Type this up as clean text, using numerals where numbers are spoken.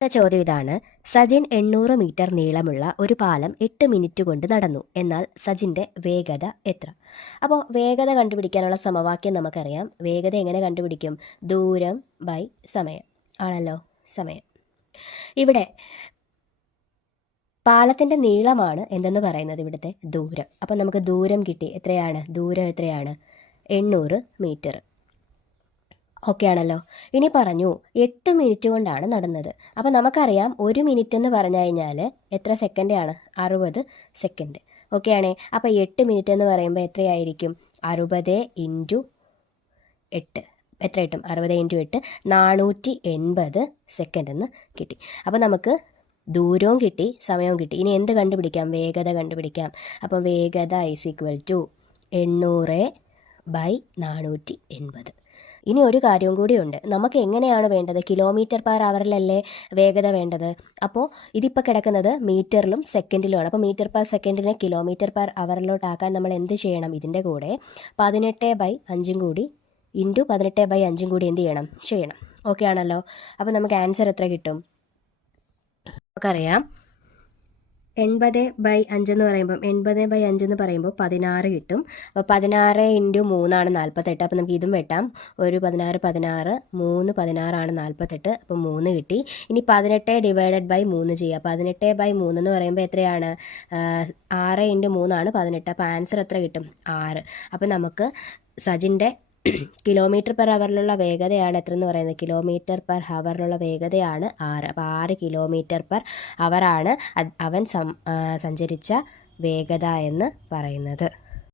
ചോദ്യം ഇതാണ്. സജിൻ 800 മീറ്റർ നീളമുള്ള ഒരു പാലം 8 മിനിറ്റ് കൊണ്ട് നടന്നു. എന്നാൽ സജിൻ്റെ വേഗത എത്ര? അപ്പോൾ വേഗത കണ്ടുപിടിക്കാനുള്ള സമവാക്യം നമുക്കറിയാം. വേഗത എങ്ങനെ കണ്ടുപിടിക്കും? ദൂരം ബൈ സമയം ആണല്ലോ. സമയം. ഇവിടെ പാലത്തിൻ്റെ നീളമാണ് എന്തെന്ന് പറയുന്നത് ഇവിടുത്തെ ദൂരം. അപ്പം നമുക്ക് ദൂരം കിട്ടി. എത്രയാണ് ദൂരം? എത്രയാണ്? 800 മീറ്റർ. ഓക്കെ ആണല്ലോ. ഇനി പറഞ്ഞു 8 മിനിറ്റ് കൊണ്ടാണ് നടന്നത്. അപ്പോൾ നമുക്കറിയാം 1 മിനിറ്റ് എന്ന് പറഞ്ഞു കഴിഞ്ഞാൽ എത്ര സെക്കൻഡാണ്? 60 സെക്കൻഡ്. ഓക്കെ ആണേ. അപ്പോൾ 8 മിനിറ്റ് എന്ന് പറയുമ്പോൾ എത്രയായിരിക്കും? 60 ഇൻറ്റു 8 എത്ര കിട്ടും? 60 ഇൻറ്റു 8 480 സെക്കൻഡ് എന്ന് കിട്ടി. അപ്പോൾ നമുക്ക് ദൂരവും കിട്ടി, സമയവും കിട്ടി. ഇനി എന്ത് കണ്ടുപിടിക്കാം? വേഗത കണ്ടുപിടിക്കാം. അപ്പം വേഗത = 800/480. ഇനി ഒരു കാര്യവും കൂടിയുണ്ട്. നമുക്ക് എങ്ങനെയാണ് വേണ്ടത്? km/hലല്ലേ വേഗത വേണ്ടത്. അപ്പോൾ ഇതിപ്പോൾ കിടക്കുന്നത് മീറ്ററിലും സെക്കൻഡിലുമാണ്. അപ്പോൾ മീറ്റർ/സെക്കൻഡിനെ km/hലോട്ടാക്കാൻ നമ്മൾ എന്ത് ചെയ്യണം? ഇതിൻ്റെ കൂടെ 18/5 കൂടി ഇൻറ്റു 18/5 കൂടി എന്ത് ചെയ്യണം? ഓക്കെ ആണല്ലോ. അപ്പോൾ നമുക്ക് ആൻസർ എത്ര കിട്ടും? നമുക്കറിയാം 80/5 എന്ന് പറയുമ്പം 80/5 എന്ന് പറയുമ്പോൾ 16 കിട്ടും. അപ്പോൾ 16 ഇൻറ്റു 3 48. അപ്പോൾ നമുക്ക് ഇതും വെട്ടാം. ഒരു 16 16 3 16 48. അപ്പോൾ 3 കിട്ടി. ഇനി 18/3 ചെയ്യുക. 18/3 എന്ന് പറയുമ്പോൾ എത്രയാണ്? 6 ഇൻറ്റു 3 18. അപ്പോൾ ആൻസർ എത്ര കിട്ടും? 6. അപ്പോൾ നമുക്ക് സജിൻ്റെ km/hലുള്ള വേഗതയാണ് എത്ര എന്ന് പറയുന്നത്? km/hലുള്ള വേഗതയാണ് 6. അപ്പോൾ 6 km/h അവൻ സഞ്ചരിച്ച വേഗത എന്ന് പറയുന്നത്.